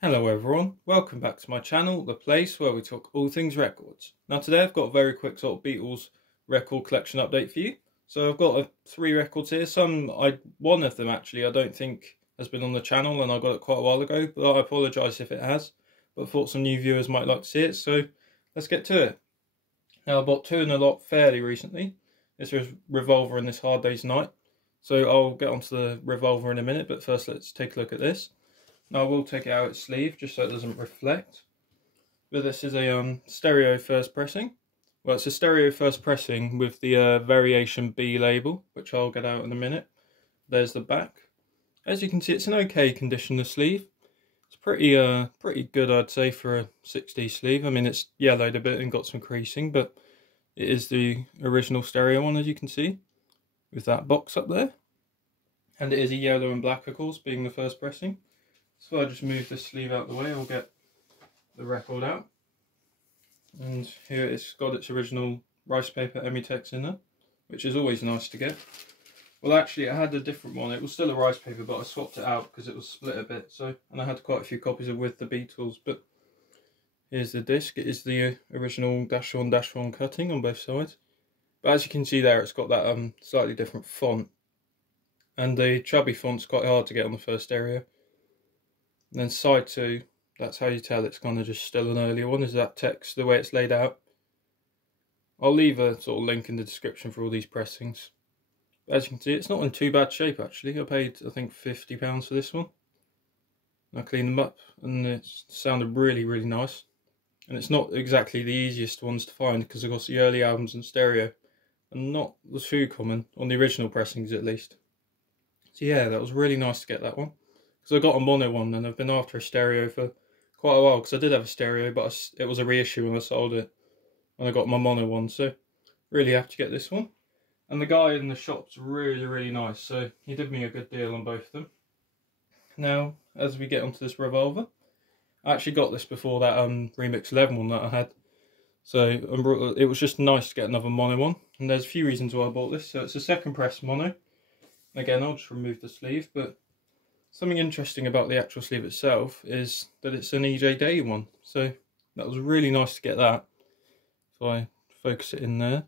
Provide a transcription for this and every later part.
Hello everyone, welcome back to my channel, the place where we talk all things records. Now today I've got a very quick sort of Beatles record collection update for you. So I've got 3 records here. One of them actually I don't think has been on the channel and I got it quite a while ago, but I apologise if it has. But I thought some new viewers might like to see it, so let's get to it. Now I bought 2 in a lot fairly recently. This is Revolver and this Hard Day's Night. So I'll get onto the Revolver in a minute, but first let's take a look at this. Now I will take it out its sleeve just so it doesn't reflect. But this is a stereo first pressing. Well, it's a stereo first pressing with the Variation B label, which I'll get out in a minute. There's the back. As you can see, it's in okay condition, the sleeve. It's pretty good, I'd say, for a 60s sleeve. I mean, it's yellowed a bit and got some creasing, but it is the original stereo one, as you can see, with that box up there. And it is a yellow and black, of course, being the first pressing. So I just move this sleeve out of the way, I'll get the record out. And here it's got its original rice paper Emitex in there, which is always nice to get. Well, actually I had a different one. It was still a rice paper, but I swapped it out because it was split a bit. And I had quite a few copies of With the Beatles, but here's the disc. It is the original -1 cutting on both sides. But as you can see there, it's got that slightly different font. And the chubby font's quite hard to get on the first stereo. And then side 2, that's how you tell it's kind of just still an earlier one, is that text, the way it's laid out. I'll leave a sort of link in the description for all these pressings. As you can see, it's not in too bad shape actually. I paid, I think, £50 for this one. I cleaned them up and it sounded really nice. And it's not exactly the easiest ones to find because of course the early albums in stereo are not too common, on the original pressings at least. So yeah, that was really nice to get that one. So I got a mono one and I've been after a stereo for quite a while because I did have a stereo, but it was a reissue when I sold it and I got my mono one, so really happy to get this one. And the guy in the shop's really nice, so he did me a good deal on both of them. Now as we get onto this Revolver, I actually got this before that Remix 11 one that I had, so it was just nice to get another mono one. And there's a few reasons why I bought this. So it's a second press mono. Again, I'll just remove the sleeve, but something interesting about the actual sleeve itself is that it's an EJ Day one, so that was really nice to get that. If I focus it in there,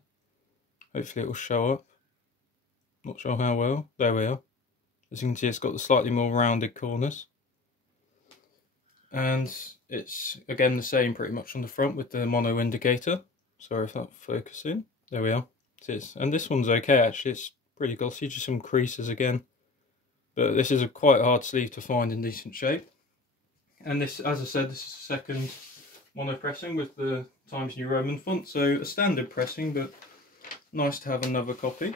hopefully it will show up. Not sure how well. There we are. As you can see, it's got the slightly more rounded corners. And it's again the same pretty much on the front with the mono indicator. Sorry if that's focusing. There we are. It is. And this one's okay actually, it's pretty glossy, just some creases again. But this is a quite hard sleeve to find in decent shape. And this, as I said, this is the second mono pressing with the Times New Roman font. So a standard pressing, but nice to have another copy.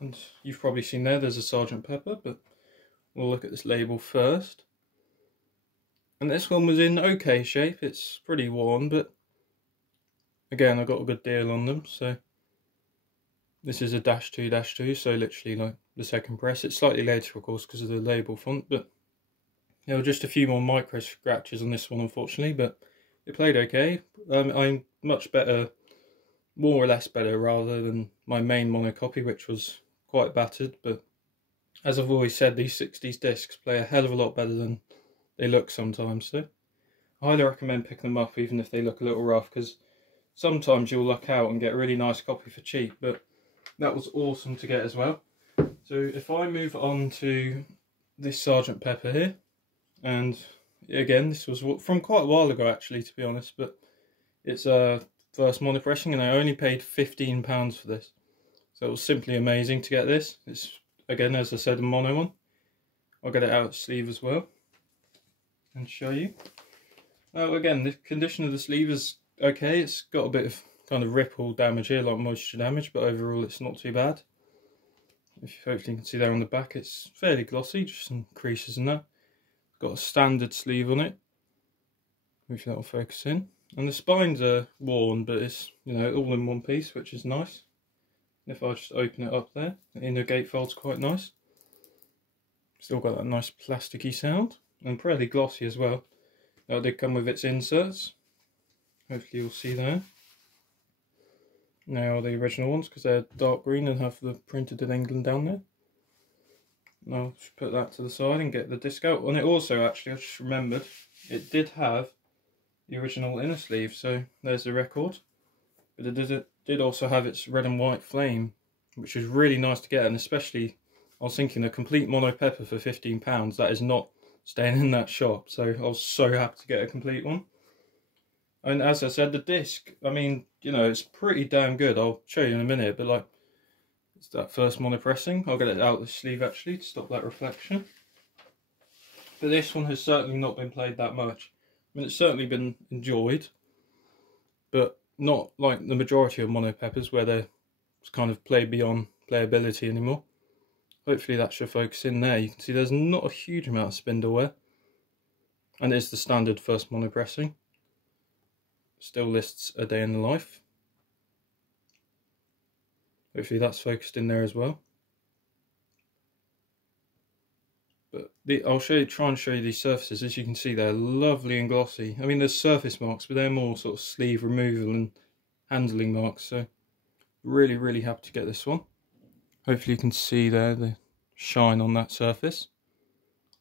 And you've probably seen there's a Sgt Pepper, but we'll look at this label first. And this one was in okay shape. It's pretty worn, but again, I got a good deal on them. So this is a -2-2, so literally like the second press. It's slightly later, of course, because of the label font, but there were just a few more micro scratches on this one, unfortunately, but it played okay. I'm much better, more or less better, rather than my main mono copy, which was quite battered, but as I've always said, these 60s discs play a hell of a lot better than they look sometimes, so I highly recommend picking them up, even if they look a little rough, because sometimes you'll luck out and get a really nice copy for cheap, but that was awesome to get as well. So if I move on to this Sgt Pepper here, and again this was from quite a while ago actually, to be honest, but it's a first mono pressing and I only paid £15 for this. So it was simply amazing to get this. It's, again, as I said, a mono one. I'll get it out of sleeve as well and show you. Now again, the condition of the sleeve is okay. It's got a bit of kind of ripple damage here, like moisture damage, but overall it's not too bad. Hopefully you can see there on the back, it's fairly glossy, just some creases in that. Got a standard sleeve on it. Hopefully that'll focus in. And the spines are worn, but it's, you know, all in one piece, which is nice. If I just open it up there, the inner gatefold's quite nice. Still got that nice plasticky sound, and pretty glossy as well. That did come with its inserts. Hopefully you'll see there. Now the original ones, because they're dark green and have the printed in England down there. I'll just put that to the side and get the disc out. And it also, actually, I just remembered, it did have the original inner sleeve, so there's the record. But it did also have its red and white flame, which is really nice to get, and especially, I was thinking, a complete mono pepper for £15, that is not staying in that shop, so I was so happy to get a complete one. And as I said, the disc, I mean, you know, it's pretty damn good. I'll show you in a minute, but like, it's that first mono pressing. I'll get it out of the sleeve actually to stop that reflection. But this one has certainly not been played that much. I mean, it's certainly been enjoyed, but not like the majority of mono peppers where they're kind of played beyond playability anymore. Hopefully that should focus in there. You can see there's not a huge amount of spindle wear, and it's the standard first mono pressing. Still lists a day in the life. Hopefully that's focused in there as well. But I'll try and show you these surfaces. As you can see, they're lovely and glossy. I mean, there's surface marks, but they're more sort of sleeve removal and handling marks. So really, really happy to get this one. Hopefully you can see there the shine on that surface.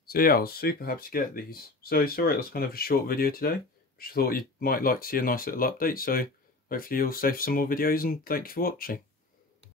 So yeah, I was super happy to get these. So sorry it was kind of a short video today. I thought you might like to see a nice little update, so hopefully you'll save some more videos, and thank you for watching.